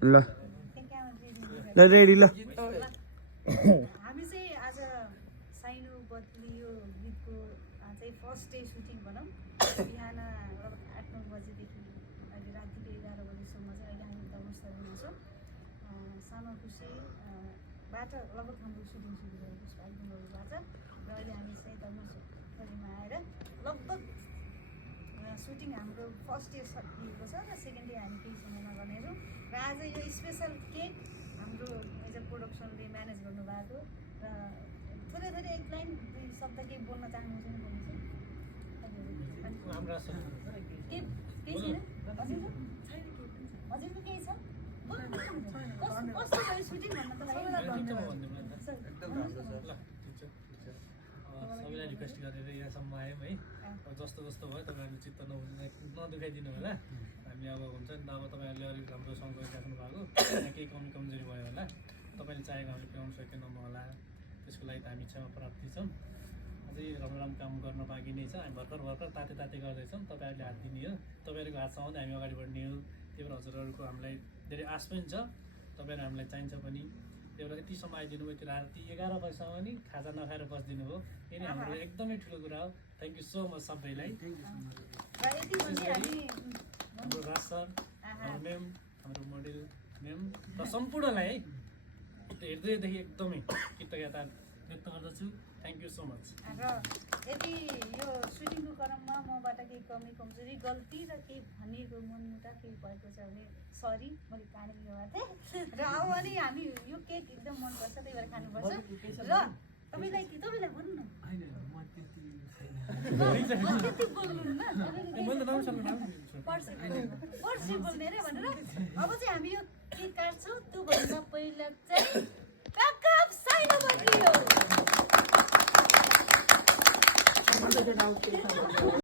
ल ल रेडी ल हामी चाहिँ आज साइनो बदली यो गीतको चाहिँ फर्स्ट डे सुटिङ भनौँ बिहान लगभग 8-9 बजेदेखि अहिले रातिको 11 बजीसम्म चाहिँ अहिले हामी धर्मस्थलमा छौँ सानो खुसीबाट लगभग हाम्रो सुटिङ सुरु भएको छ 1 दिनहरूबाट र अहिले हामी चाहिँ धर्मस्थलीमा आएर लगभग सुटिङ हाम्रो फर्स्ट डे सकिएको छ र सेकेन्ड डे हामी केही समयमा गर्नेछौँ र आज यो स्पेसल केक हाम्रो एज अ प्रोडक्सनले म्यानेज गर्नुभएको र थोरै थोरै एक लाइन 2 शब्द केही बोल्न चाहनुहुन्छ भने हजुरको केही छ कस्तो भयो सुटिङ भन्न त सबैलाई रिक्वेस्ट गरेर यहाँसम्म आयौँ है अब जस्तो जस्तो भयो तपाईँहरूले चित्त नदुखाइदिनु होला हामी अब हुन्छ नि त अब तपाईँहरूले अलिक राम्रो सँगसँगै राख्नु भएको केही कमी कमजोरी भयो होला तपाईँले चाहेको हामीले पुऱ्याउनु सकेनौँ होला त्यसको लागि त हामी क्षमा प्राप्ति छौँ अझै राम्रो राम्रो काम गर्न बाँकी नै छ हामी भर्खर ताते गर्दैछौँ तपाईँहरूले हात दिने हो तपाईँहरूको हातसम्म हामी अगाडि बढ्ने हो त्यही भएर हजुरहरूको हामीलाई धेरै आश पनि छ तपाईँहरू हामीलाई चाहिन्छ पनि त्यही भएर यतिसम्म आइदिनु भयो त्यो राति 11 बजीसम्म नि खाजा नखाएर बसिदिनु भयो यही हाम्रो एकदमै ठुलो कुरा हो थ्याङ्क यू सो मच सबैलाई हाम्रो राज सर हाम्रो म्याम हाम्रो मोडेल म्याम र सम्पूर्णलाई है हृदयदेखि एकदमै कृतज्ञता व्यक्त गर्दछु थ्याङ्क यू सो मच र यदि यो सुटिङको क्रममा मबाट केही कमी कमजोरी गल्ती र केही भनिएको मनमुटा केही भएको छ भने सरी मैले काने भएको थिएँ र अब अनि हामी यो केक एकदम मनपर्छ त्यही भएर खानुपर्छ र तपाईँलाई भन्नु न त्यति बोल्नुहुन्न पर्सि बोल्ने रे भनेर अब चाहिँ हामी यो केक काट्छौँ त्योभन्दा पहिला चाहिँ प्याकअप साइनो बदलियो